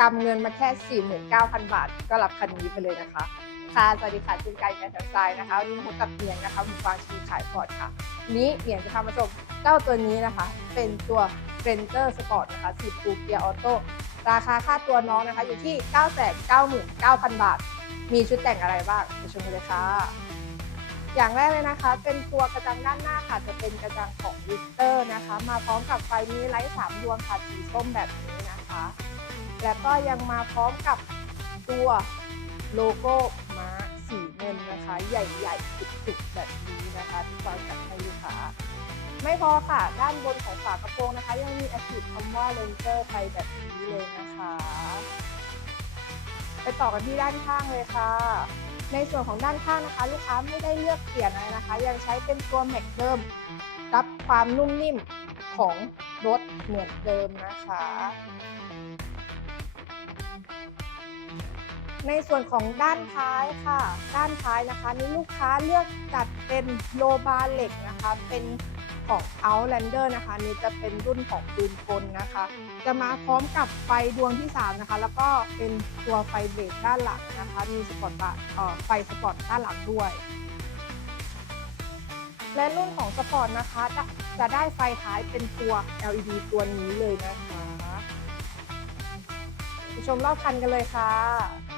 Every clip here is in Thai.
กำเงินมาแค่ 49,000 บาท ก็รับคันนี้ไปเลยนะคะ ค่ะ สวัสดีค่ะคุณไก่แกนทรายนะคะวันนี้พบกับเมียงนะคะหมือฟางชีขายพอร์ตค่ะวันนี้เมียงจะพามาชมเจ้าตัวนี้นะคะ เป็นตัว g r a n t e r Sport นะคะสีฟูเกียร์ออโต้ราคาค่าตัวน้องนะคะอยู่ที่ 999,000 บาท มีชุดแต่งอะไรบ้างไปชมกันเลยค่ะ อย่างแรกเลยนะคะ เป็นตัวกระจังด้านหน้าค่ะ จะเป็นกระจังของวิกเต นะคะ มาพร้อมกับไฟนีไลท์สามดวงค่ะสีส้มแบบนี้นะคะ แล้วก็ยังมาพร้อมกับตัวโลโก้ม้าสีเงินนะคะ ใหญ่ๆจุกๆแบบนี้นะคะที่วางจัดให้ลูกค้าไม่พอค่ะ ด้านบนของฝากระโปรงนะคะ ยังมีแอคทีฟคำว่าเลนเจอร์ไปแบบนี้เลยนะคะ ไปต่อกันที่ด้านข้างเลยค่ะ ในส่วนของด้านข้างนะคะ ลูกค้าไม่ได้เลือกเปลี่ยนอะไรนะคะ ยังใช้เป็นตัวแม็กเดิม รับความนุ่มนิ่มของรถเหมือนเดิมนะคะ ในส่วนของด้านท้ายค่ะ ด้านท้ายนะคะนี่ลูกค้าเลือกจัดเป็นโลบาร์เหล็กนะคะ เป็นของ Outlander นะคะนี่จะเป็นรุ่นของปืนกลนะคะ จะมาพร้อมกับไฟดวงที่ 3 นะคะ แล้วก็เป็นตัวไฟเบรกด้านหลังนะคะ มีสปอร์ตบาร์เอ่อไฟสปอร์ตด้านหลังด้วย และรุ่นของสปอร์ตนะคะจะจะได้ไฟท้ายเป็นตัว LED ตัวนี้เลยนะคะไปชมรอบคันกันเลยค่ะ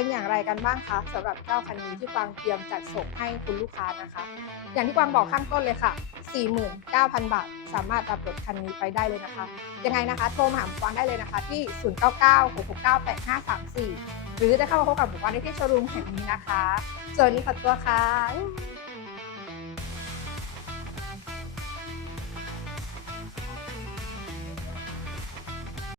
เป็นอย่างไรกันบ้างคะสำหรับเจ้าคันนี้ที่กวางเตรียมจัดส่งให้คุณลูกค้านะคะ อย่างที่กวางบอกข้างต้นเลยค่ะ 49,000 บาท สามารถรับรถคันนี้ไปได้เลยนะคะ ยังไงนะคะ โทรมาหาหมู่กวางได้เลยนะคะ ที่ 0996698534 หรือจะเข้ามาพบกับหมู่กวางได้ที่โชว์รูมแห่งนี้นะคะส่วนนี้ขอตัวค่ะ